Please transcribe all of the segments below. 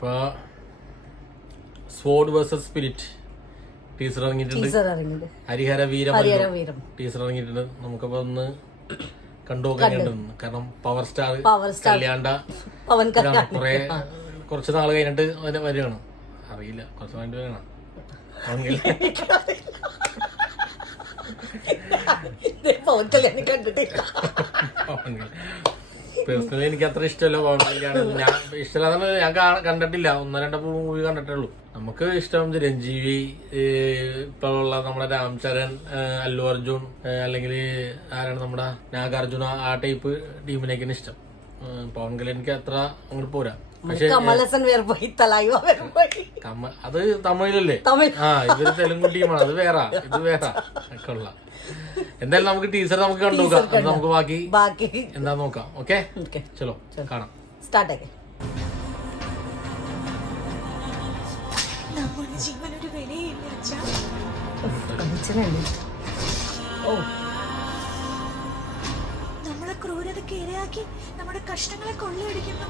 അപ്പൊ sword versus spirit teaser ഇറങ്ങിയിട്ടുണ്ട്. ഹരിഹര വീരം teaser ഇറങ്ങിയിട്ടുണ്ട്. നമുക്കപ്പോ ഒന്ന് കണ്ടുപോകാനുണ്ടെന്ന്. കാരണം പവർ സ്റ്റാർ കല്യാണ്ട കുറച്ച് നാള് കഴിഞ്ഞിട്ട് വരികയാണ്. അറിയില്ല, കുറച്ച് കഴിഞ്ഞിട്ട് വരണം. പേഴ്സണലി എനിക്ക് അത്ര ഇഷ്ടമല്ല പവൻ കല്യാണം. ഞാൻ ഇഷ്ടമല്ലാതെ ഞാൻ കണ്ടിട്ടില്ല, 1-2 മൂവി കണ്ടിട്ടുള്ളൂ. നമുക്ക് ഇഷ്ടം ചിരഞ്ജീവി, ഇപ്പോഴുള്ള നമ്മുടെ രാംചരൺ, അല്ലു അർജുൻ, അല്ലെങ്കിൽ ആരാണ് നമ്മുടെ നാഗാർജുന, ആ ടൈപ്പ് ടീമിനേക്കാണ് ഇഷ്ടം. പവൻ കല്യാൺ എനിക്ക് അത്ര അങ്ങോട്ട് പോരാ. പക്ഷെ അത് തമിഴിലല്ലേ? ഇവര് തെലുങ്കു ടീമാണ്, അത് വേറെ, ഇത് വേറെ ഒക്കെ ഉള്ള. എന്തായാലും നമുക്ക് ടീച്ചർ നമുക്ക് കണ്ടുനോക്കാം. അത് നമുക്ക് ബാക്കി എന്താ നോക്കാം. ഓക്കെ, ചലോ കാണാം. സ്റ്റാർട്ട് നമ്മളെ ക്രൂരതയ്ക്ക് ഇരയാക്കി നമ്മുടെ കഷ്ടങ്ങളെ കൊള്ളയടിക്കുന്നു.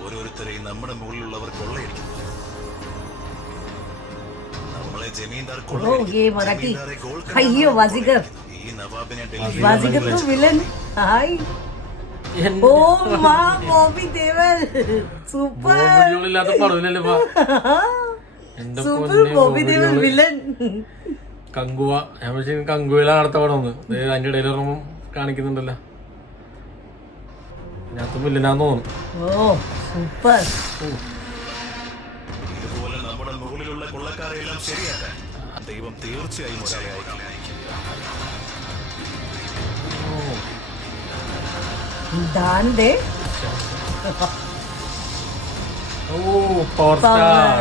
ഓരോരുത്തരെയും നമ്മുടെ മുകളിലുള്ളവർ കൊള്ളയടിക്കുന്നു. നമ്മളെ ജമീന്ദാർ അയ്യോ ബാസിഗർ, ഈ നവാബിനെ ബാസിഗർ तो विलन. हाय ओ मां Bobby Deol super super Bobby Deol villain. Kanguva, ഞാൻ പക്ഷേ കങ്കുവയിലാണ് അടുത്ത പടം ഒന്ന്. അതിന്റെ ഇടയിലൊന്നും കാണിക്കുന്നുണ്ടല്ലോ, ഇതിനകത്തും വില്ലനാന്ന് തോന്നുന്നു. ഓ സൂപ്പർ. ഇതുപോലെ നമ്മുടെ മുകളിലുള്ള കൊള്ളക്കാരെല്ലാം ശരിയാക്കാൻ ദൈവം തീർച്ചയായും ഒരാളെ അയക്കും. ദാണ്ടേ ഓ പവർ സ്റ്റാർ,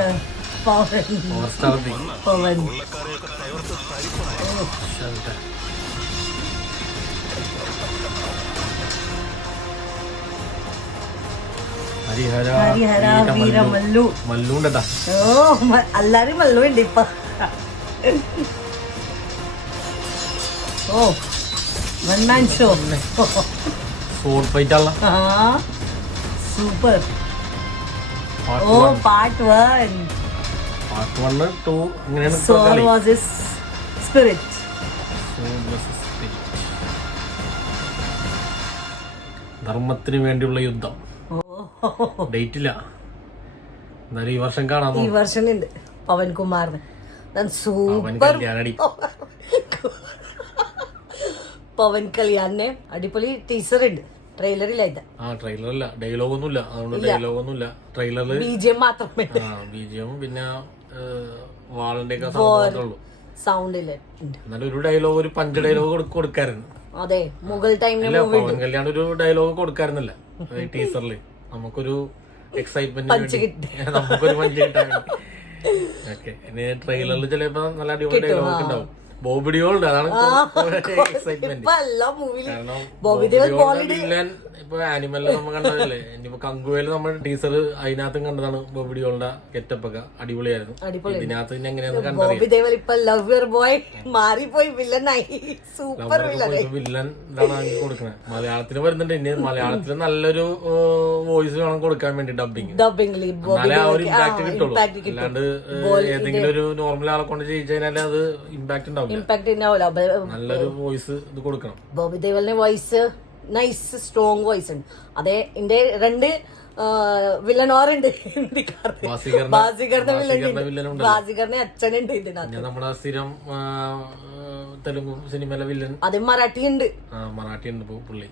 പവൻ കൊള്ളക്കാരെയൊക്കെ തകർത്ത് തരിപ്പണായി. ഹരിഹര വീര മല്ലു. മല്ലുണ്ടതാ. ഓ എല്ലാരും മല്ലു ഉണ്ട് ഇപ്പൊ. ഓ one man show. Sword fight ആണല്ലോ. സൂപ്പർ. ഓ പാർട്ട് 1. പാർട്ട് 1, 2 ഇങ്ങനെയാണ്. Sword versus Spirit. ധർമ്മത്തിന് വേണ്ടിയുള്ള യുദ്ധം. ഡേറ്റ് ഇല്ല, എന്തായാലും ഈ വർഷം കാണാം. ഈ വർഷം ഉണ്ട് പവൻകുമാറിന്. പവൻ കല്യാണിന് അടിപൊളി ടീച്ചർ ഉണ്ട്. ട്രെയിലറിലായത്. ട്രെയിലറില്ല, ഡയലോഗ് ഒന്നുമില്ല. അതുകൊണ്ട് ഡയലോഗ് ഒന്നുമില്ല ട്രെയിലറിൽ. ബിജിഎം മാത്രമേ, ബിജിഎം പിന്നെ വാളിന്റെ ഒക്കെ സൗണ്ട് ഇല്ല. എന്നാലും ഒരു ഡയലോഗ്, ഒരു 5 ഡയലോഗ് കൊടുക്കാറുണ്ട്. അതെ, മുഗൾ ടൈമിൽ പവൻ കല്യാൺ ഒരു ഡയലോഗ് കൊടുക്കാറുന്നില്ല ടീച്ചറിൽ. നമുക്കൊരു എക്സൈറ്റ്മെന്റ്, നമുക്കൊരു പഞ്ച് കിട്ടാൻ വേണ്ടി. ഓക്കെ, ഇനി ട്രെയിലറിൽ ചിലപ്പോ നല്ല അടിപൊളി ഡയലോഗ് ഉണ്ടാവും. ബോബി ഡിയോൾ, അതാണ് എക്സൈറ്റ്മെന്റ്. വില്ലൻ ഇപ്പൊ ആനിമലിൽ നമ്മൾ കണ്ടതല്ലേ. ഇനിയിപ്പോ കങ്കുവയില് നമ്മൾ ടീച്ചർ അതിനകത്തും കണ്ടതാണ്. ബോബി ഡിയോളിന്റെ ഗെറ്റപ്പ് ഒക്കെ അടിപൊളിയായിരുന്നു. ഇതിനകത്ത് പിന്നെ എങ്ങനെയാന്ന് വില്ലൻ ഇതാണ് കൊടുക്കണേ. മലയാളത്തിന് വരുന്നുണ്ട്. ഇനി മലയാളത്തിന് നല്ലൊരു വോയിസ് വേണം കൊടുക്കാൻ വേണ്ടി, ഡബിങ്. എന്നാലേ ആ ഒരു ഇമ്പാക്ട് കിട്ടുള്ളൂ. അല്ലാണ്ട് ഏതെങ്കിലും ഒരു നോർമൽ ആളെ കൊണ്ട് ചെയ്യിച്ചു കഴിഞ്ഞാൽ അത് ഇമ്പാക്ട് ഉണ്ടാവും. നല്ലൊരു വോയിസ് ഇത് കൊടുക്കണം. ബോബി ദേവലിന്റെ വോയിസ് നൈസ് സ്ട്രോങ് വോയിസ് ഉണ്ട്. അതെ, എന്റെ 2 വില്ലനോറുണ്ട്. ബാസിഗറിന്റെ വില്ലനുണ്ട്, ബാസിഗറിന്റെ അച്ഛനുണ്ട് ഇതിനകത്ത്. നമ്മുടെ സ്ഥിരം തെലുങ്കു സിനിമയിലെ വില്ലൻ അത് മറാഠി ഉണ്ട്. മറാഠി ഉണ്ട് പുള്ളി.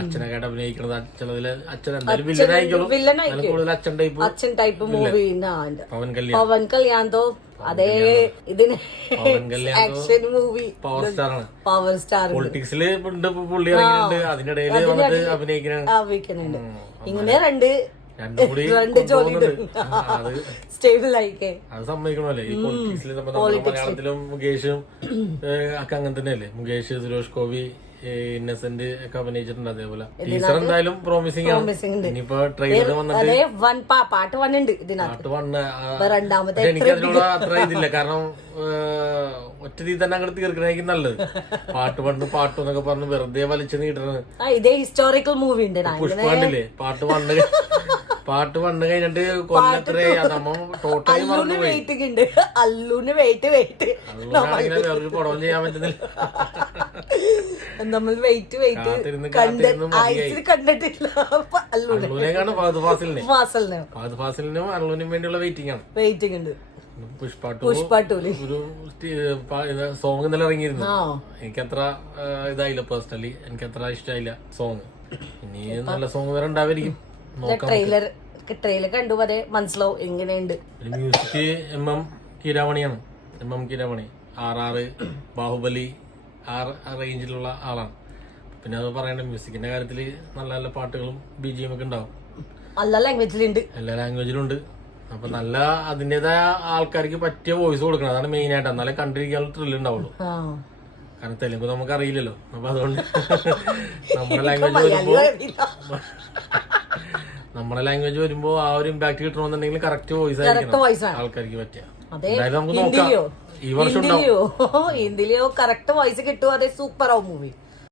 അച്ഛനൊക്കെ അഭിനയിക്കുന്നത്. ചിലതില് അച്ഛൻ എന്തായാലും വില്ലനായിരിക്കും. കൂടുതൽ അച്ഛൻ ടൈപ്പ് മൂവി. പവൻ കല്യാൺ തോ അതേ ഇതിന് ആക്ഷൻ മൂവി, പവർ സ്റ്റാർ. പൊളിറ്റിക്സില് പുള്ളി ഇറങ്ങിയിട്ടുണ്ട്. അതിനിടയിൽ അഭിനയിക്കുന്നുണ്ട്. ഇങ്ങനെ രണ്ട് ജോലി സ്റ്റേബിൾ ആയിക്കേ. അത് സമ്മതിക്കണല്ലേ. ഈ പൊളിറ്റിക്സിൽ മലയാളത്തിലും മുകേഷും ഒക്കെ അങ്ങനെ തന്നെയല്ലേ. മുകേഷ്, സുരേഷ് ഗോപി, ഇന്നസെന്റ് ഒക്കെ അഭിനയിച്ചിട്ടുണ്ട്. അതേപോലെ ടീച്ചർ എന്തായാലും പ്രോമിസിംഗ് ആണ്. ഇനിയിപ്പോ ട്രെയിലർ വന്നിട്ട് പാർട്ട് 1 ഉണ്ട് ഇതിനകത്ത്. രണ്ടാമത്തെ എനിക്കതിനോട് അത്ര ഇതില്ല. കാരണം ഒറ്റ തീ തന്നെ അങ്ങോട്ട് തീർക്കണേക്കും നല്ലത്. പാർട്ട് 1 പാർട്ട് 2 എന്നൊക്കെ പറഞ്ഞ് വെറുതെ വലിച്ചു നീട്ടണത്. ഇതേ ഹിസ്റ്റോറിക്കൽ മൂവി ഉണ്ട്. പുഷ്പാണ്ടില്ലേ പാർട്ട് 1 പാട്ട് പണ്ട് കഴിഞ്ഞിട്ട് കൊല്ലത്രേ നമ്മ ടോട്ടലി അല്ലുന് മറന്നുപോയി. വെയിറ്റിംഗ് ഉണ്ട്. അല്ലുന് വെയിറ്റ് അല്ലുനാണെങ്കില് വേറൊരു പടവും ചെയ്യാൻ പറ്റുന്നില്ല. നമ്മൾ വെയിറ്റ് കാത്തിരുന്ന് കണ്ട് മതിയായി. ആഴ്ചയിൽ കണ്ടിട്ടില്ല. അപ്പൊ അല്ലുന് അല്ലുവിനേക്കാണ് ഫഹദ് ഫാസിലിനെ. ഫാസലിന് ഫഹദ് ഫാസിലിനും അല്ലുവിനും വേണ്ടിയുള്ള വെയിറ്റിംഗ് ആണ്. വെയിറ്റിംഗ് ഉണ്ട്. പുഷ്പാട്ടൂല് ഒരു സോങ് ഇന്നലെ ഇറങ്ങിയിരുന്നു. ആ എനിക്കത്ര ഇതായില്ല, പേഴ്സണലി എനിക്കത്ര ഇഷ്ടമായില്ല സോങ്. ഇനി നല്ല സോങ് വേറെ ഉണ്ടാവായിരിക്കും. ട്രെയിലർ കണ്ടു വരെ മനസ്സിലാവും എങ്ങനെയുണ്ട്. Music MM കീരാമണിയാണ്. MM കീരാമണി RR Baahubali ആ റേഞ്ചിലുള്ള ആളാണ്. പിന്നെ അത് പറയണ്ട, മ്യൂസിക്കിന്റെ കാര്യത്തില് നല്ല നല്ല പാട്ടുകളും BGM ഒക്കെ ഉണ്ടാവും. എല്ലാ ലാംഗ്വേജിലുണ്ട്. എല്ലാ ലാംഗ്വേജിലും ഉണ്ട്. അപ്പൊ നല്ല അതിന്റേതായ ആൾക്കാർക്ക് പറ്റിയ വോയിസ് കൊടുക്കണം. അതാണ് മെയിൻ ആയിട്ട്. എന്നാലേ കണ്ടിരിക്കാനുള്ള ത്രില്ല് ഉണ്ടാവുള്ളൂ. കാരണം തെലുങ്ക് നമുക്ക് അറിയില്ലല്ലോ. അപ്പൊ അതുകൊണ്ട് നമ്മുടെ ലാംഗ്വേജ് വരുമ്പോ ആ ഒരു ഇമ്പാക്ട് കിട്ടണമെന്നുണ്ടെങ്കിൽ കറക്റ്റ് വോയിസ് ആയിരിക്കണം ആൾക്കാർക്ക് പറ്റിയ. എന്തായാലും നമുക്ക് നോക്കാം. ഈ വർഷം ഹിന്ദിയിലെയോ കറക്റ്റ് വോയിസ് കിട്ടുമോ? അതെ, സൂപ്പർ ആവും മൂവി.